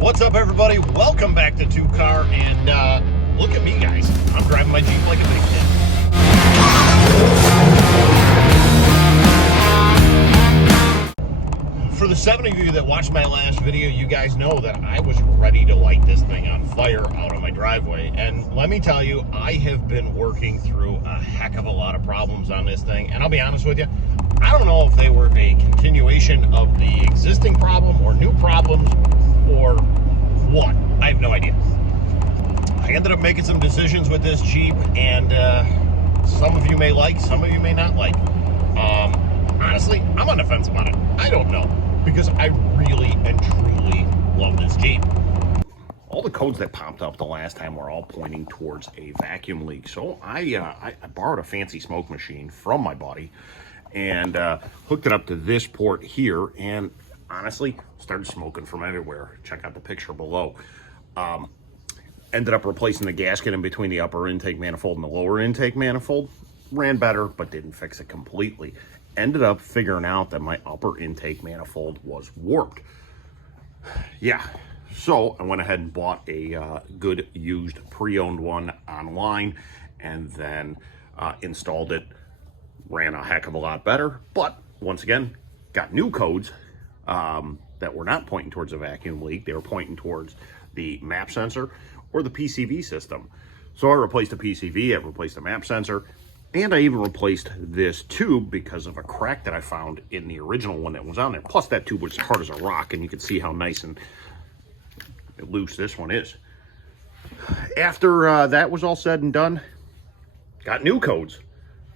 What's up, everybody? Welcome back to Two Car, and look at me, guys. I'm driving my Jeep like a big kid. For the 7 of you that watched my last video, you guys know that I was ready to light this thing on fire out on my driveway. And let me tell you, I have been working through a heck of a lot of problems on this thing. And I'll be honest with you, I don't know if they were a continuation of the existing problem or new problems or what. I have no idea. I ended up making some decisions with this Jeep, and some of you may like, some of you may not like. Honestly, I'm on the fence about it. I don't know, because I really and truly love this Jeep. All the codes that popped up the last time were all pointing towards a vacuum leak. So I borrowed a fancy smoke machine from my buddy and hooked it up to this port here, and honestly started smoking from everywhere. Check out the picture below. Ended up replacing the gasket in between the upper intake manifold and the lower intake manifold. Ran better, but didn't fix it completely. Ended up figuring out that my upper intake manifold was warped. Yeah, so I went ahead and bought a good used pre-owned one online, and then installed it. Ran a heck of a lot better, but once again, got new codes that were not pointing towards a vacuum leak. They were pointing towards the map sensor or the PCV system. So I replaced the PCV, I replaced the map sensor, and I even replaced this tube because of a crack that I found in the original one that was on there. Plus that tube was hard as a rock, and you can see how nice and loose this one is. After that was all said and done, got new codes.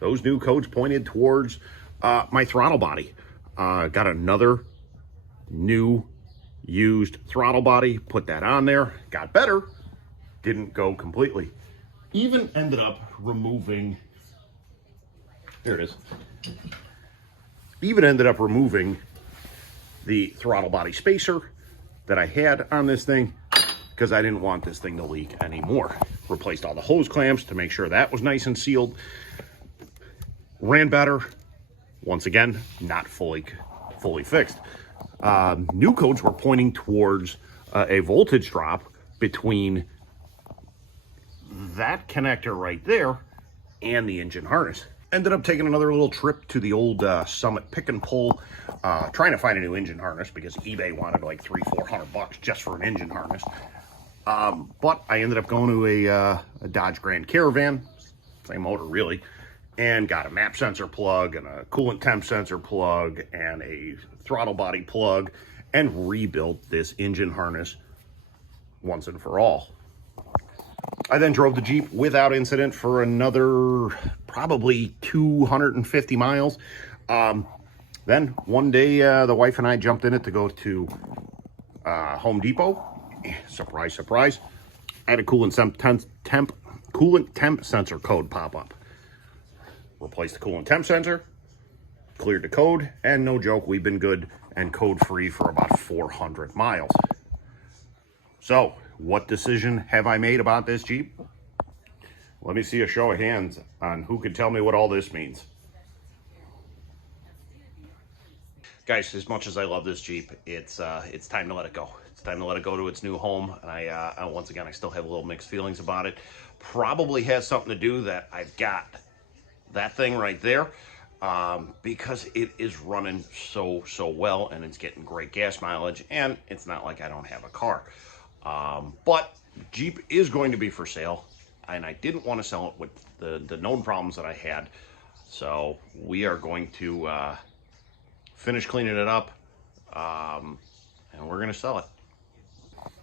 Those new codes pointed towards my throttle body. Got another new used throttle body, put that on there, got better, didn't go completely. Even ended up removing, there it is. Even ended up removing the throttle body spacer that I had on this thing because I didn't want this thing to leak anymore. Replaced all the hose clamps to make sure that was nice and sealed. Ran better. Once again, not fully fixed. New codes were pointing towards a voltage drop between that connector right there and the engine harness. Ended up taking another little trip to the old Summit pick and pull, trying to find a new engine harness because eBay wanted like $300-400 just for an engine harness. But I ended up going to a Dodge Grand Caravan, same motor really, and got a map sensor plug and a coolant temp sensor plug and a throttle body plug, and rebuilt this engine harness once and for all. I then drove the Jeep without incident for another probably 250 miles. Then one day the wife and I jumped in it to go to Home Depot. Surprise, surprise. I had a coolant temp sensor code pop up. Replaced the coolant temp sensor, cleared the code, and no joke, we've been good and code free for about 400 miles. So, what decision have I made about this Jeep? Let me see a show of hands on who can tell me what all this means. Guys, as much as I love this Jeep, it's time to let it go. It's time to let it go to its new home. And I once again, I still have a little mixed feelings about it. Probably has something to do that I've got that thing right there, because it is running so well, and it's getting great gas mileage, and it's not like I don't have a car. But Jeep is going to be for sale, and I didn't want to sell it with the known problems that I had. So we are going to finish cleaning it up, and we're going to sell it.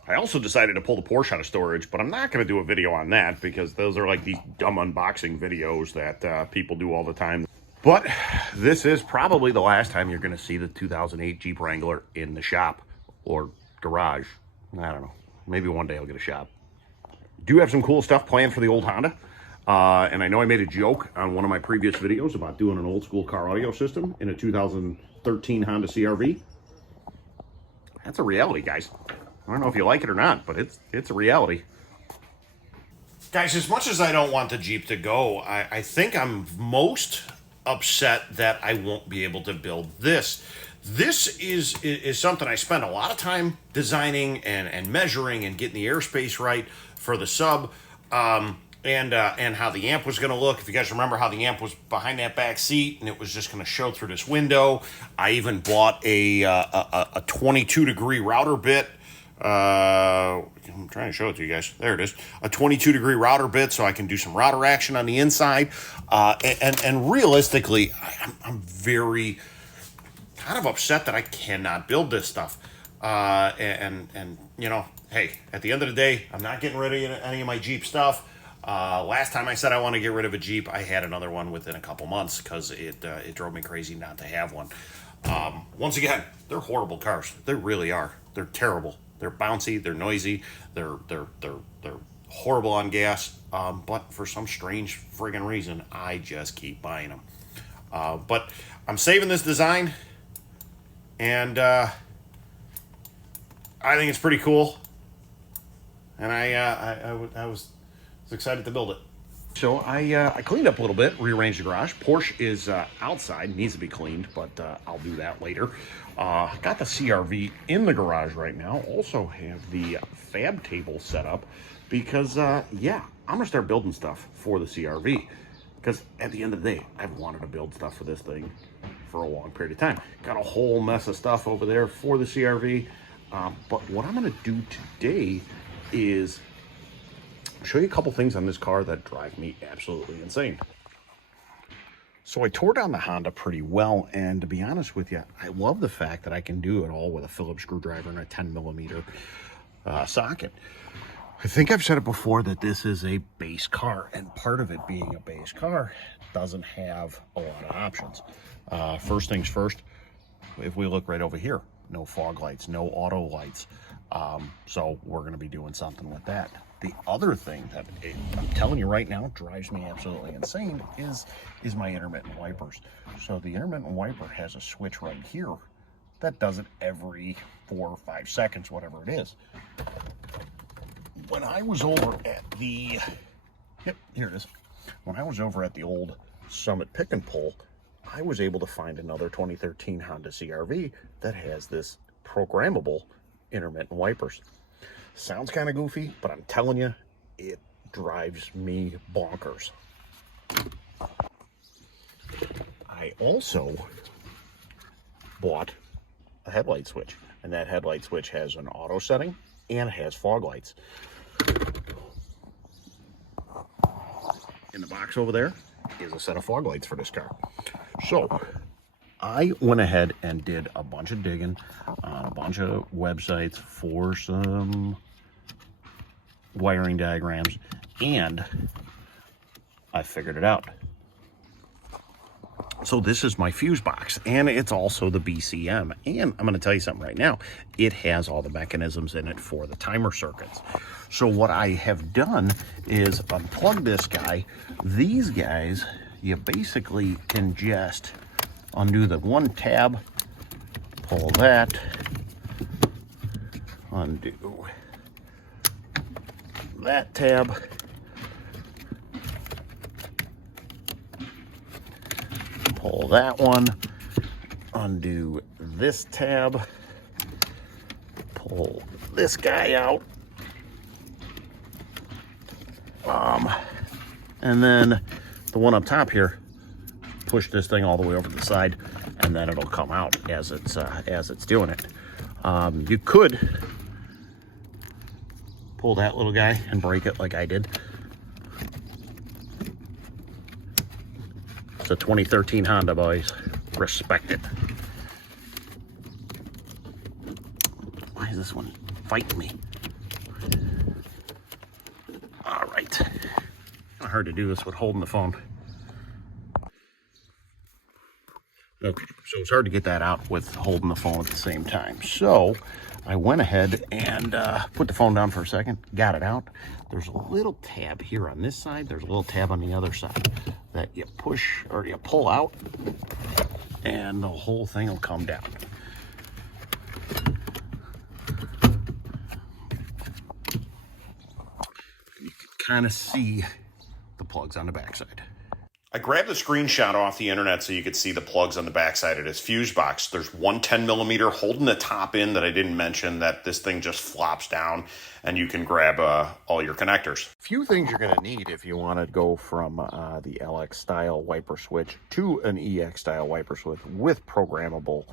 I also decided to pull the Porsche out of storage, but I'm not going to do a video on that because those are like these dumb unboxing videos that people do all the time. But this is probably the last time you're going to see the 2008 Jeep Wrangler in the shop or garage. I don't know. Maybe one day I'll get a shop. Do have some cool stuff planned for the old Honda. And I know I made a joke on one of my previous videos about doing an old school car audio system in a 2013 Honda CR-V. That's a reality, guys. I don't know if you like it or not, but it's a reality. Guys, as much as I don't want the Jeep to go, I think I'm most upset that I won't be able to build this. This is something I spent a lot of time designing and measuring and getting the airspace right for the sub, and how the amp was going to look. If you guys remember how the amp was behind that back seat and it was just going to show through this window. I even bought a 22 degree router bit. I'm trying to show it to you guys. There it is. A 22 degree router bit so I can do some router action on the inside. And realistically, I'm very kind of upset that I cannot build this stuff. And you know, hey, at the end of the day, I'm not getting rid of any of my Jeep stuff. Last time I said I want to get rid of a Jeep, I had another one within a couple months because it drove me crazy not to have one. Once again, they're horrible cars. They really are. They're terrible. They're bouncy. They're noisy. They're horrible on gas. But for some strange friggin' reason, I just keep buying them. But I'm saving this design, and I think it's pretty cool. And I was excited to build it. So I cleaned up a little bit, rearranged the garage. Porsche is outside, needs to be cleaned, but I'll do that later. Got the CRV in the garage right now. Also have the fab table set up because, yeah, I'm going to start building stuff for the CRV. Because at the end of the day, I've wanted to build stuff for this thing for a long period of time. Got a whole mess of stuff over there for the CRV. But what I'm going to do today is show you a couple things on this car that drive me absolutely insane. So I tore down the Honda pretty well, and to be honest with you, I love the fact that I can do it all with a Phillips screwdriver and a 10mm socket. I think I've said it before that this is a base car, and part of it being a base car doesn't have a lot of options. First things first, if we look right over here, no fog lights, no auto lights. So we're going to be doing something with that. The other thing that I'm telling you right now drives me absolutely insane is my intermittent wipers. So the intermittent wiper has a switch right here that does it every 4 or 5 seconds, whatever it is. When I was over at the, yep, here it is. When I was over at the old Summit Pick and Pull, I was able to find another 2013 Honda CRV that has this programmable intermittent wipers. Sounds kind of goofy, but I'm telling you, it drives me bonkers. I also bought a headlight switch, and that headlight switch has an auto setting and it has fog lights. In the box over there is a set of fog lights for this car. So I went ahead and did a bunch of digging on a bunch of websites for some wiring diagrams, and I figured it out. So this is my fuse box, and it's also the BCM. And I'm going to tell you something right now. It has all the mechanisms in it for the timer circuits. So what I have done is unplug this guy. These guys, you basically can just undo the one tab, pull that, undo that tab, pull that one, undo this tab, pull this guy out, and then the one up top here, push this thing all the way over to the side, and then it'll come out as it's doing it. You could pull that little guy and break it like I did. It's a 2013 Honda, boys. Respect it. Why is this one fighting me? All right. Kind of hard to do this with holding the phone. Okay, so it's hard to get that out with holding the phone at the same time. So I went ahead and put the phone down for a second, got it out. There's a little tab here on this side. There's a little tab on the other side that you push or you pull out, and the whole thing will come down. You can kind of see the plugs on the backside. I grabbed a screenshot off the internet so you could see the plugs on the backside of this fuse box. There's one 10mm holding the top in that I didn't mention, that this thing just flops down and you can grab all your connectors. Few things you're going to need if you want to go from the LX style wiper switch to an EX style wiper switch with programmable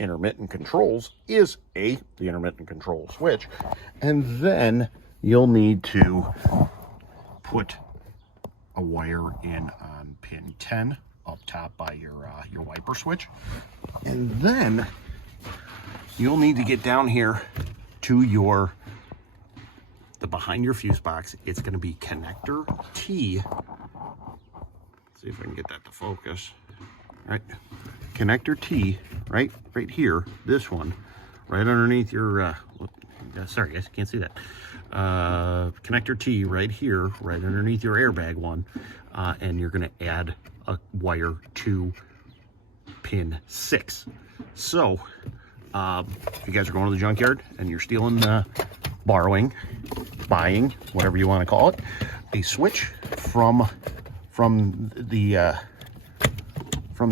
intermittent controls is the intermittent control switch, and then you'll need to put a wire in on pin 10 up top by your wiper switch, and then you'll need to get down here to the behind your fuse box. It's going to be connector T. See if I can get that to focus. All right, connector T, right here. This one, right underneath your. Sorry, guys, can't see that. Connector T right here, right underneath your airbag one, and you're going to add a wire to pin 6. So if you guys are going to the junkyard and you're stealing, borrowing, buying, whatever you want to call it, a switch from the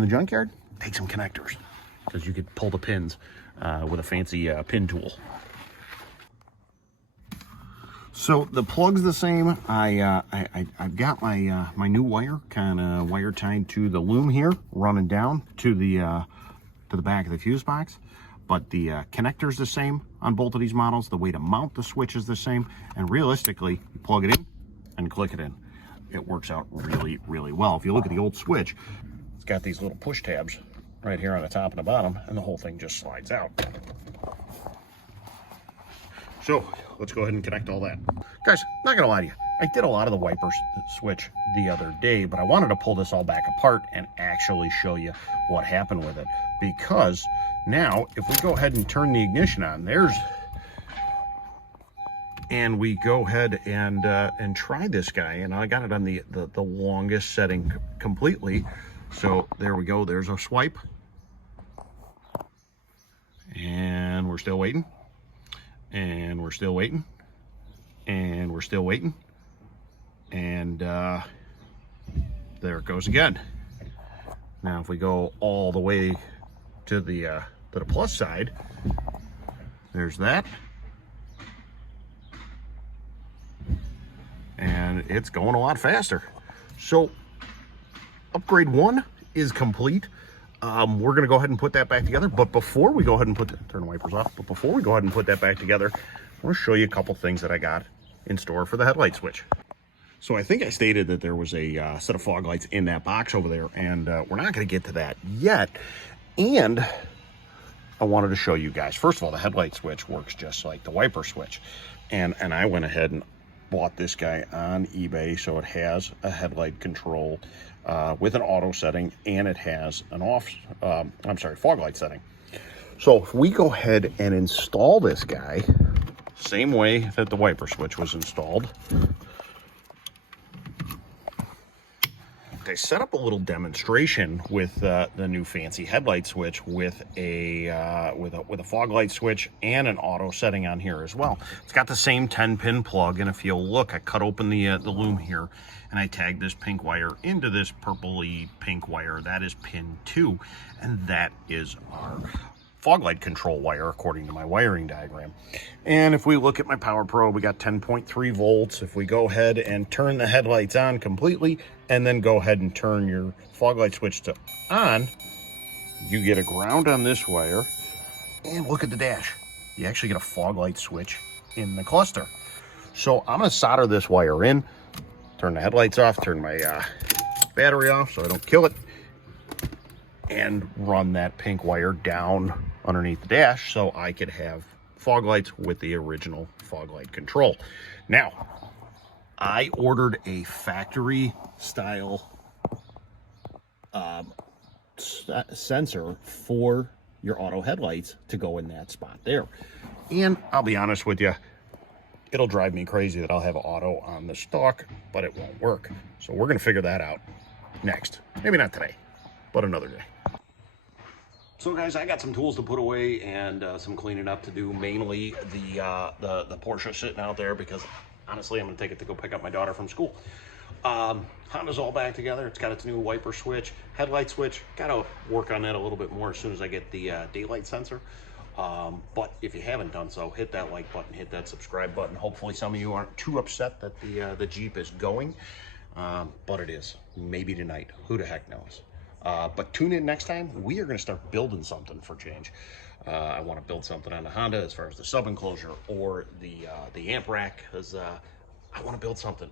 junkyard, take some connectors, because you could pull the pins with a fancy pin tool. So the plug's the same. I've got my new wire kind of wire tied to the loom here, running down to the back of the fuse box. But the connector's the same on both of these models. The way to mount the switch is the same. And realistically, you plug it in and click it in. It works out really, really well. If you look at the old switch, it's got these little push tabs right here on the top and the bottom, and the whole thing just slides out. So let's go ahead and connect all that. Guys, not gonna lie to you, I did a lot of the wiper switch the other day, but I wanted to pull this all back apart and actually show you what happened with it. Because now, if we go ahead and turn the ignition on, and we go ahead and try this guy, and I got it on the longest setting completely. So there we go, there's a swipe. And we're still waiting. And we're still waiting. And we're still waiting. And there it goes again. Now if we go all the way to the plus side, there's that. And it's going a lot faster. So upgrade 1 is complete. We're going to go ahead and put that back together. But before we go ahead and turn the wipers off, but before we go ahead and put that back together, I want to show you a couple things that I got in store for the headlight switch. So I think I stated that there was a set of fog lights in that box over there, and we're not going to get to that yet. And I wanted to show you guys, first of all, the headlight switch works just like the wiper switch. And I went ahead and bought this guy on eBay, so it has a headlight control with an auto setting, and it has an fog light setting. So if we go ahead and install this guy, same way that the wiper switch was installed, I set up a little demonstration with the new fancy headlight switch with a fog light switch and an auto setting on here as well. It's got the same 10-pin plug, and if you'll look, I cut open the loom here, and I tagged this pink wire into this purpley pink wire. That is pin 2, and that is our fog light control wire according to my wiring diagram. And if we look at my power probe, we got 10.3 volts. If we go ahead and turn the headlights on completely, and then go ahead and turn your fog light switch to on, you get a ground on this wire, and look at the dash. You actually get a fog light switch in the cluster. So I'm gonna solder this wire in, turn the headlights off, turn my battery off so I don't kill it, and run that pink wire down underneath the dash so I could have fog lights with the original fog light control. Now, I ordered a factory style sensor for your auto headlights to go in that spot there. And I'll be honest with you, it'll drive me crazy that I'll have auto on the stock, but it won't work. So we're gonna figure that out next. Maybe not today, but another day. So guys, I got some tools to put away and some cleaning up to do, mainly the Porsche sitting out there, because honestly, I'm gonna take it to go pick up my daughter from school. Honda's all back together. It's got its new wiper switch, headlight switch. Got to work on that a little bit more as soon as I get the daylight sensor. But if you haven't done so, hit that like button, hit that subscribe button. Hopefully some of you aren't too upset that the Jeep is going, but it is. Maybe tonight. Who the heck knows? But tune in next time. We are going to start building something for change. I want to build something on the Honda as far as the sub enclosure or the amp rack, because I want to build something.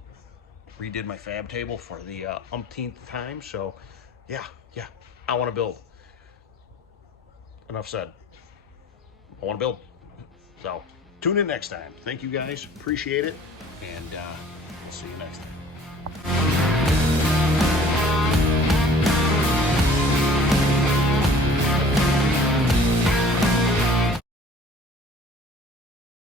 Redid my fab table for the umpteenth time, so yeah, I want to build. Enough said. I want to build. So tune in next time. Thank you guys, appreciate it, and we'll see you next time.